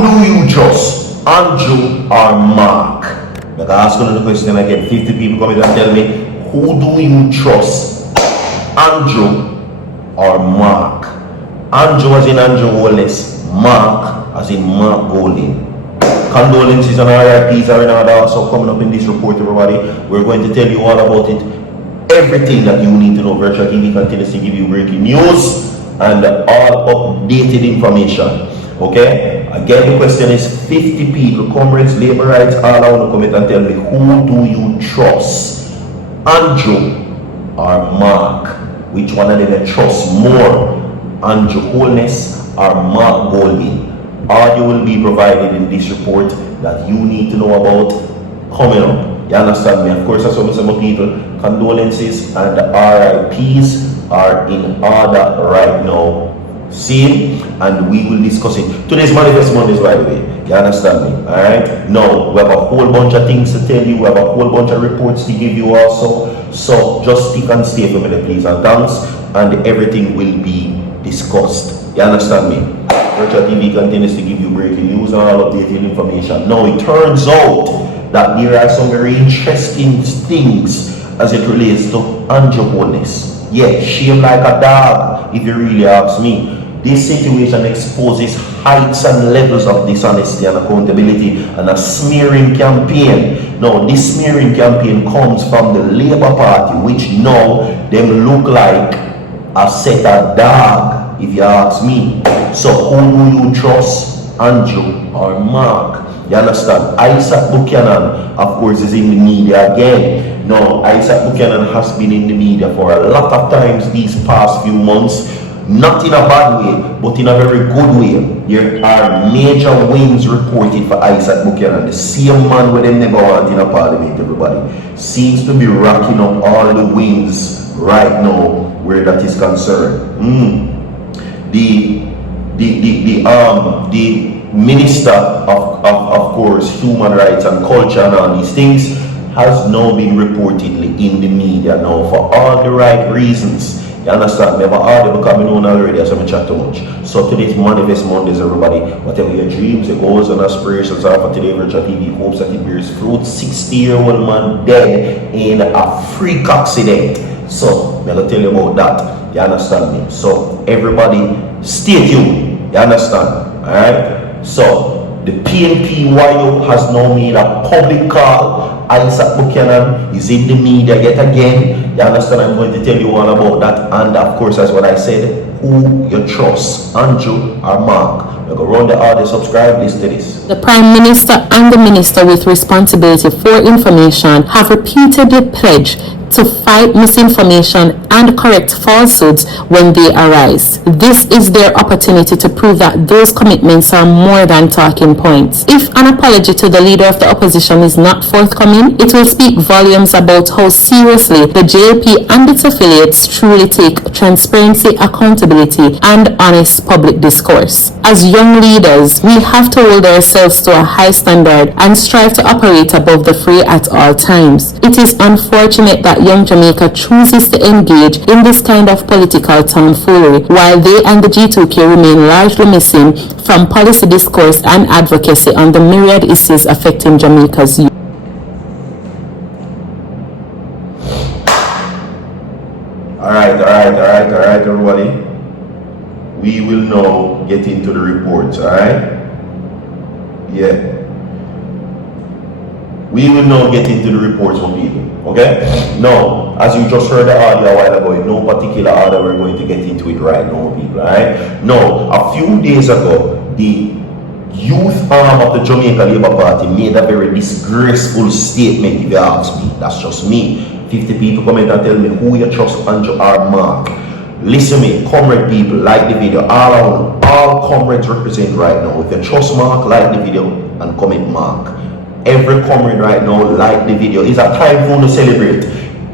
do you trust, Andrew or Mark? Like I ask another question again. 50 people come in and tell me, who do you trust, Andrew or Mark? Andrew as in Andrew Holness, Mark as in Mark Golding. Condolences and RIPs are also coming up in this report, everybody. We're going to tell you all about it. Everything that you need to know. Virtual TV continues to give you breaking news and all updated information. Okay? Again, the question is 50 people, comrades, labor rights, all I want to comment and tell me, who do you trust, Andrew or Mark? Which one of them you trust more, Andrew Holness or Mark Golding? Audio will be provided in this report that you need to know about coming up. You understand me? Of course, as some people, condolences and the RIPs are in order right now. See, and we will discuss it. Today's Manifest Mondays, by the way. You understand me? Alright? Now, we have a whole bunch of things to tell you. We have a whole bunch of reports to give you also. So, just stick and stay for me, please. And thanks. And everything will be discussed. You understand me? Virtual TV continues to give you breaking news and all updated information. Now, it turns out that there are some very interesting things as it relates to Andrew Holness. Yeah, shame like a dog, if you really ask me. This situation exposes heights and levels of dishonesty and accountability and a smearing campaign. Now, this smearing campaign comes from the Labour Party, which now them look like a set of dog, if you ask me. So, who do you trust, Andrew or Mark? You understand? Isat Buchanan, of course, is in the media again. Now, Isat Buchanan has been in the media for a lot of times these past few months. Not in a bad way, but in a very good way. There are major wins reported for Isat Buchanan. The same man with them never want in a parliament, everybody. Seems to be racking up all the wins right now where that is concerned. The Minister of course, Human Rights and Culture and all these things has now been reportedly in the media now for all the right reasons. You understand? We have an audio coming on already, so I chat too much. So today's Manifest Mondays, everybody. Whatever your dreams, your goals and aspirations are for today, Virtual TV hopes that it bears fruit. 60-year-old man dead in a freak accident. So I'm going to tell you about that. You understand me? So everybody stay tuned. You understand? Alright? So the PNP YO has now made a public call. Isat Buchanan is in the media yet again. You understand? I'm going to tell you all about that. And of course, that's what I said. Who you trust, Andrew or Mark? You go run the audio, subscribe, listen to this. The Prime Minister and the Minister with responsibility for information have repeatedly pledged to fight misinformation and correct falsehoods when they arise. This is their opportunity to prove that those commitments are more than talking points. If an apology to the leader of the opposition is not forthcoming, it will speak volumes about how seriously the JLP and its affiliates truly take transparency, accountability, and honest public discourse. As young leaders, we have to hold ourselves to a high standard and strive to operate above the fray at all times. It is unfortunate that young Jamaica chooses to engage in this kind of political tomfoolery, while they and the G2K remain largely missing from policy discourse and advocacy on the myriad issues affecting Jamaica's youth. Alright, everybody. We will now get into the reports, alright? Yeah. We will now get into the reports from people, okay? Now, as you just heard the audio a while ago, in no particular order, we're going to get into it right now, people, alright? Now, a few days ago, the youth arm of the Jamaica Labour Party made a very disgraceful statement, if you ask me. That's just me. 50 people come in and tell me who you trust, Andrew or Mark. Listen me, comrade people, like the video. All comrades represent right now. If you trust Mark, like the video and comment Mark. Every comrade right now, like the video. It's a time for you to celebrate.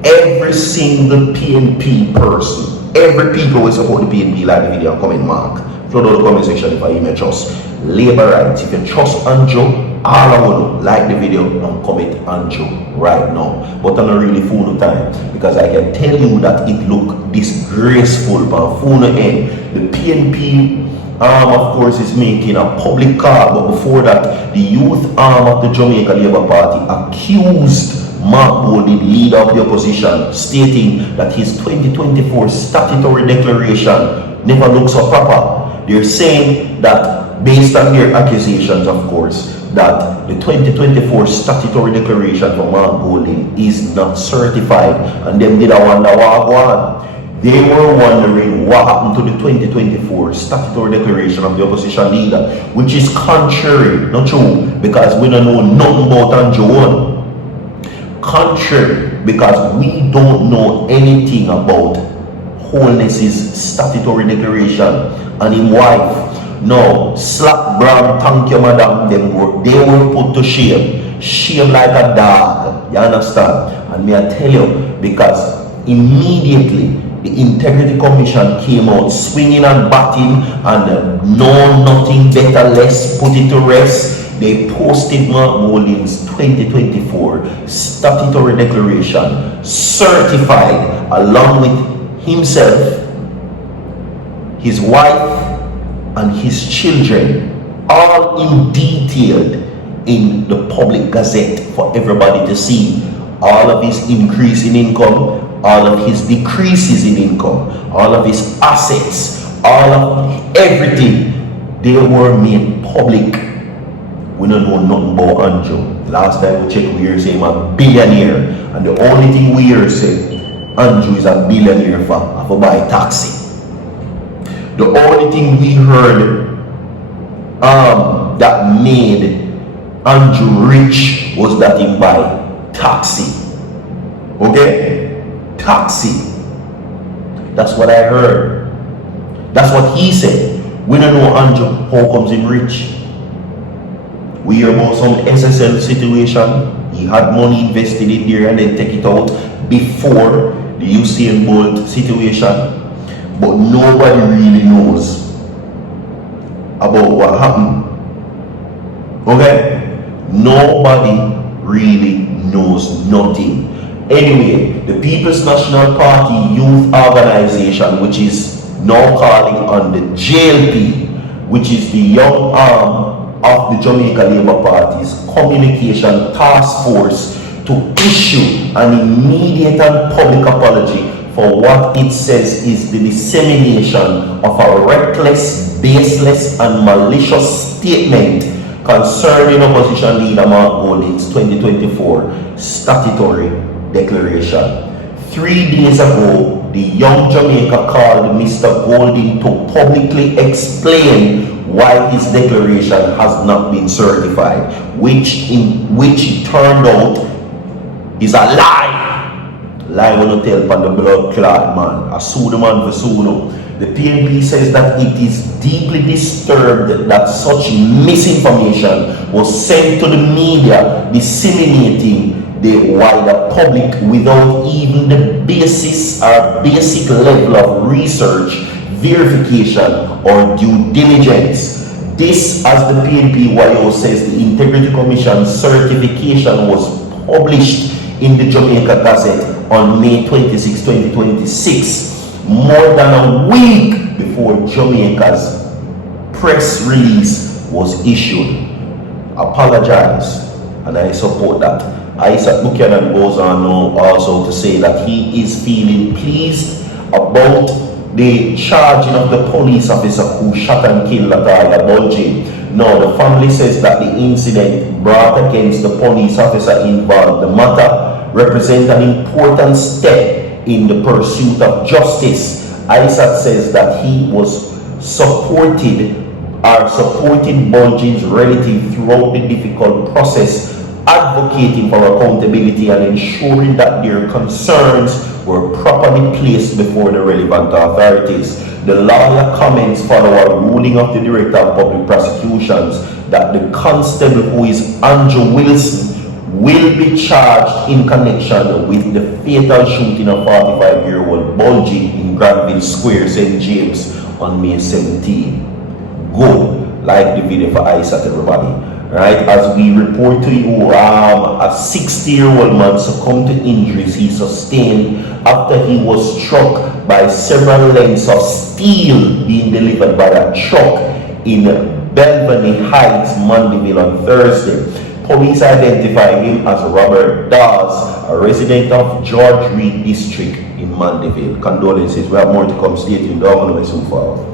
Every single PNP person, every people who support the PNP, like the video and comment Mark. Flood out the comment section if I email trust. Labor rights. If you trust Andrew, all I want to like the video and comment Andrew right now. But I'm not really full of time because I can tell you that it look disgraceful. But full end, the PNP of course, is making a public call, but before that, the youth arm of the Jamaica Labour Party accused Mark Golding, leader of the opposition, stating that his 2024 statutory declaration never looks so proper. They're saying that, based on their accusations, of course, that the 2024 statutory declaration for Mark Golding is not certified, and them did a wonder what go on. They were wondering what happened to the 2024 statutory declaration of the opposition leader, which is contrary, not true, because we don't know nothing about Andrew One. Contrary, because we don't know anything about Holness's statutory declaration and his wife. No, slap brown, thank you madam, they were put to shame. Shame like a dog, you understand? And may I tell you, because immediately the Integrity Commission came out swinging and batting and no, nothing better, less, put it to rest. They posted Mark Golding's 2024 statutory declaration certified along with himself, his wife, and his children, all in detailed in the public gazette for everybody to see. All of his increase in income, all of his decreases in income, all of his assets, all of everything, they were made public. We don't know nothing about Andrew. Last time we checked, we hear saying a billionaire, and the only thing we hear say Andrew is a billionaire for buy taxi. The only thing we heard that made Andrew rich was that he buy taxi. Okay? Taxi. That's what I heard. That's what he said. We don't know Andrew, how comes him rich. We hear about some SSL situation. He had money invested in there and then take it out before the Usain Bolt situation. But nobody really knows about what happened. Okay? Nobody really knows nothing. Anyway, the People's National Party Youth Organization, which is now calling on the JLP, which is the young arm of the Jamaica Labour Party's communication task force, to issue an immediate and public apology for what it says is the dissemination of a reckless, baseless, and malicious statement concerning opposition leader Mark Golding's 2024 statutory declaration. 3 days ago, the Young Jamaica called Mr. Golding to publicly explain why his declaration has not been certified, which it turned out is a lie. Lie when you tell upon the blood clot man. I sue the man for suing. The PNP says that it is deeply disturbed that such misinformation was sent to the media, disseminating the wider public without even the basis or basic level of research, verification, or due diligence. This, as the PNP-YO says, the Integrity Commission certification was published in the Jamaica Gazette on May 26, 2026, more than a week before Jamaica's press release was issued. Apologize, and I support that. Isat Buchanan goes on now also to say that he is feeling pleased about the charging of the police officer who shot and killed Latoya Bulgin. Now, the family says that the incident brought against the police officer involved, the matter represents an important step in the pursuit of justice. Isat says that he was supporting Bulgin's relative throughout the difficult process, advocating for accountability and ensuring that their concerns were properly placed before the relevant authorities. The lawyer comments follow a ruling of the Director of Public Prosecutions that the constable, who is Andrew Wilson, will be charged in connection with the fatal shooting of 45-year-old Bulgin in Granville Square, St. James on May 17. Go like the video for Isat, everybody. Right, as we report to you, a 60-year-old man succumbed to injuries he sustained after he was struck by several lengths of steel being delivered by a truck in Belvany Heights, Mandeville on Thursday. Police identified him as Robert Dawes, a resident of George Reed District in Mandeville. Condolences. We have more to come. Stay tuned. Don't go so far.